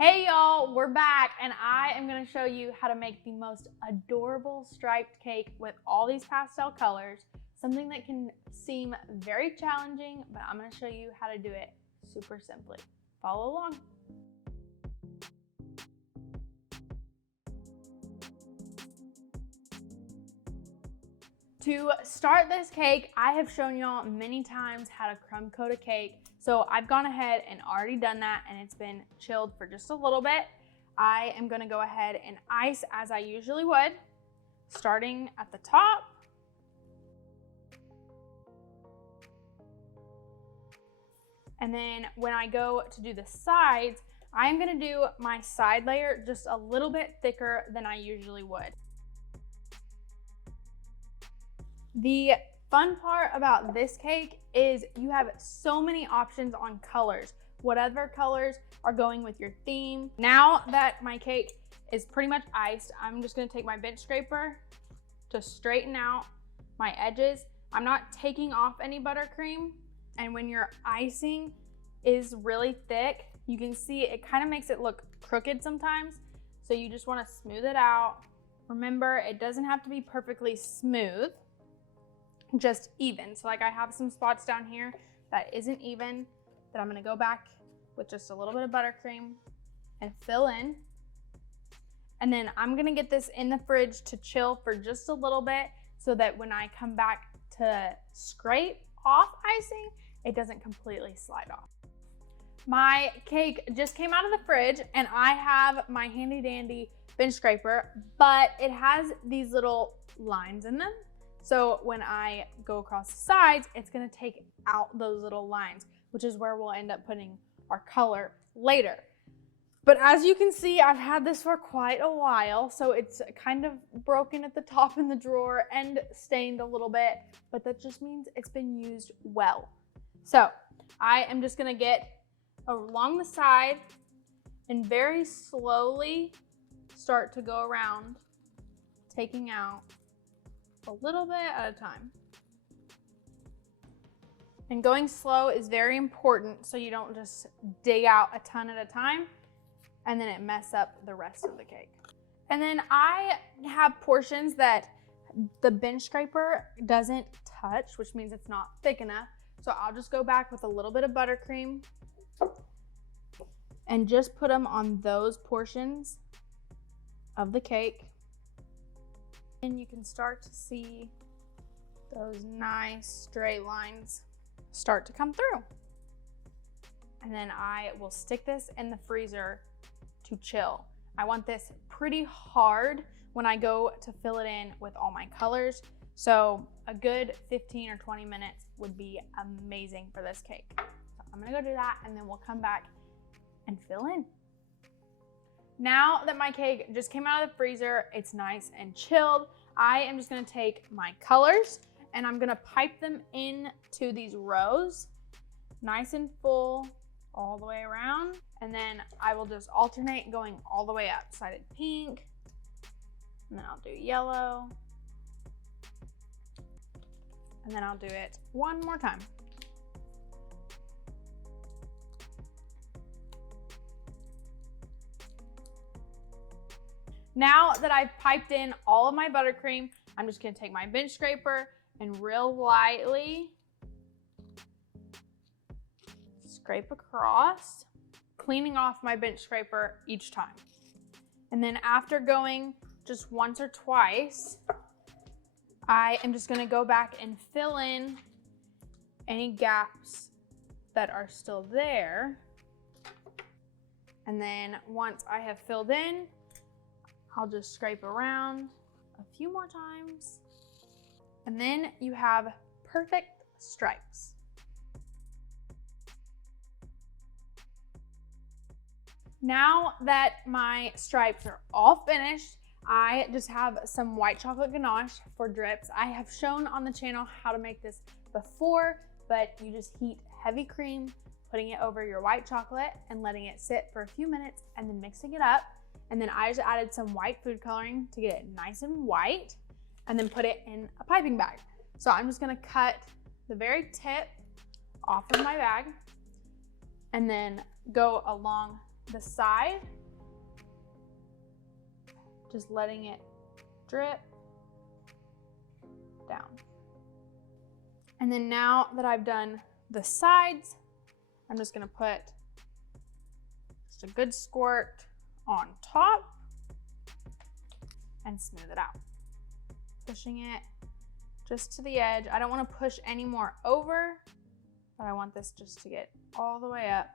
Hey y'all, we're back and I am gonna show you how to make the most adorable striped cake with all these pastel colors, something that can seem very challenging, but I'm gonna show you how to do it super simply. Follow along. To start this cake, I have shown y'all many times how to crumb coat a cake. So I've gone ahead and already done that and it's been chilled for just a little bit. I am gonna go ahead and ice as I usually would, starting at the top. And then when I go to do the sides, I'm gonna do my side layer just a little bit thicker than I usually would. The fun part about this cake is you have so many options on colors, whatever colors are going with your theme. Now that my cake is pretty much iced, I'm just gonna take my bench scraper to straighten out my edges. I'm not taking off any buttercream. And when your icing is really thick, you can see it kind of makes it look crooked sometimes. So you just wanna smooth it out. Remember, it doesn't have to be perfectly smooth, just even. So like I have some spots down here that isn't even, that I'm gonna go back with just a little bit of buttercream and fill in. And then I'm gonna get this in the fridge to chill for just a little bit so that when I come back to scrape off icing, it doesn't completely slide off. My cake just came out of the fridge and I have my handy dandy bench scraper, but it has these little lines in them. So when I go across the sides, it's gonna take out those little lines, which is where we'll end up putting our color later. But as you can see, I've had this for quite a while, so it's kind of broken at the top in the drawer and stained a little bit, but that just means it's been used well. So I am just gonna get along the side and very slowly start to go around, taking out a little bit at a time. And going slow is very important so you don't just dig out a ton at a time and then it mess up the rest of the cake. And then I have portions that the bench scraper doesn't touch, which means it's not thick enough. So I'll just go back with a little bit of buttercream and just put them on those portions of the cake. And you can start to see those nice straight lines start to come through. And then I will stick this in the freezer to chill. I want this pretty hard when I go to fill it in with all my colors. So a good 15 or 20 minutes would be amazing for this cake. So I'm gonna go do that and then we'll come back and fill in. Now that my cake just came out of the freezer, it's nice and chilled, I am just gonna take my colors and I'm gonna pipe them into these rows, nice and full all the way around. And then I will just alternate going all the way up. So I did pink, and then I'll do yellow, and then I'll do it one more time. Now that I've piped in all of my buttercream, I'm just gonna take my bench scraper and real lightly scrape across, cleaning off my bench scraper each time. And then after going just once or twice, I am just gonna go back and fill in any gaps that are still there. And then once I have filled in, I'll just scrape around a few more times. And then you have perfect stripes. Now that my stripes are all finished, I just have some white chocolate ganache for drips. I have shown on the channel how to make this before, but you just heat heavy cream, putting it over your white chocolate and letting it sit for a few minutes and then mixing it up. And then I just added some white food coloring to get it nice and white and then put it in a piping bag. So I'm just gonna cut the very tip off of my bag and then go along the side, just letting it drip down. And then now that I've done the sides, I'm just gonna put just a good squirt on top and smooth it out. Pushing it just to the edge. I don't wanna push any more over, but I want this just to get all the way up.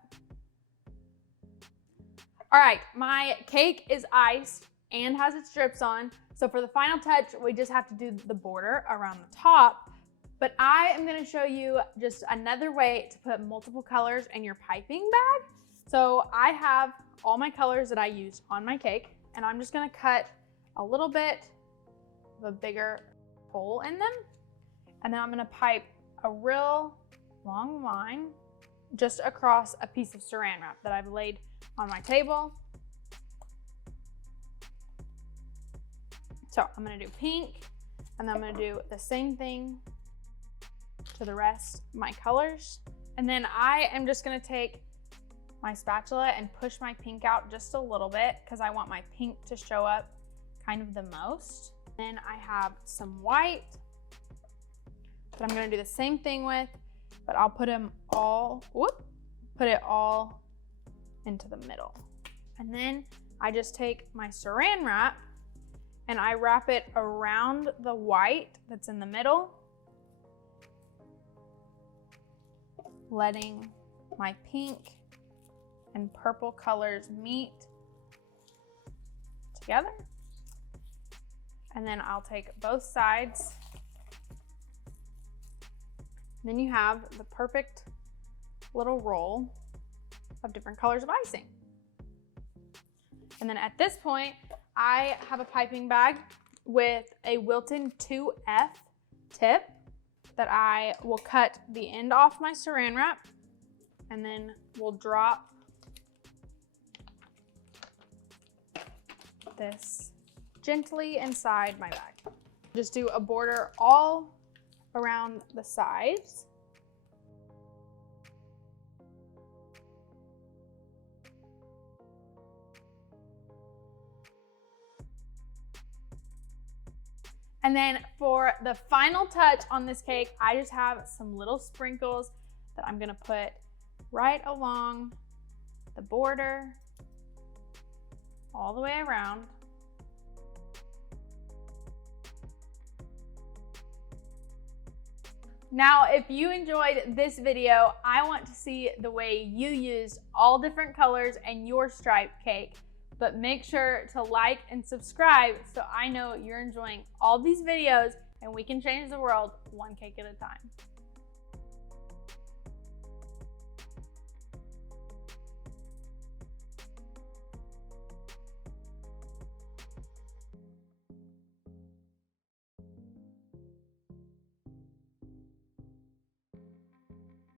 All right, my cake is iced and has its drips on. So for the final touch, we just have to do the border around the top. But I am gonna show you just another way to put multiple colors in your piping bag. So I have all my colors that I used on my cake, and I'm just gonna cut a little bit of a bigger hole in them. And then I'm gonna pipe a real long line just across a piece of saran wrap that I've laid on my table. So I'm gonna do pink, and then I'm gonna do the same thing to the rest of my colors. And then I am just gonna take my spatula and push my pink out just a little bit because I want my pink to show up kind of the most. Then I have some white that I'm gonna do the same thing with, but I'll put them all, put it all into the middle. And then I just take my saran wrap and I wrap it around the white that's in the middle, letting my pink and purple colors meet together. And then I'll take both sides. Then you have the perfect little roll of different colors of icing. And then at this point, I have a piping bag with a Wilton 2F tip that I will cut the end off my saran wrap, and then we'll drop this gently inside my bag. Just do a border all around the sides. And then for the final touch on this cake, I just have some little sprinkles that I'm gonna put right along the border, all the way around. Now, if you enjoyed this video, I want to see the way you used all different colors in your striped cake. But make sure to like and subscribe so I know you're enjoying all these videos and we can change the world one cake at a time.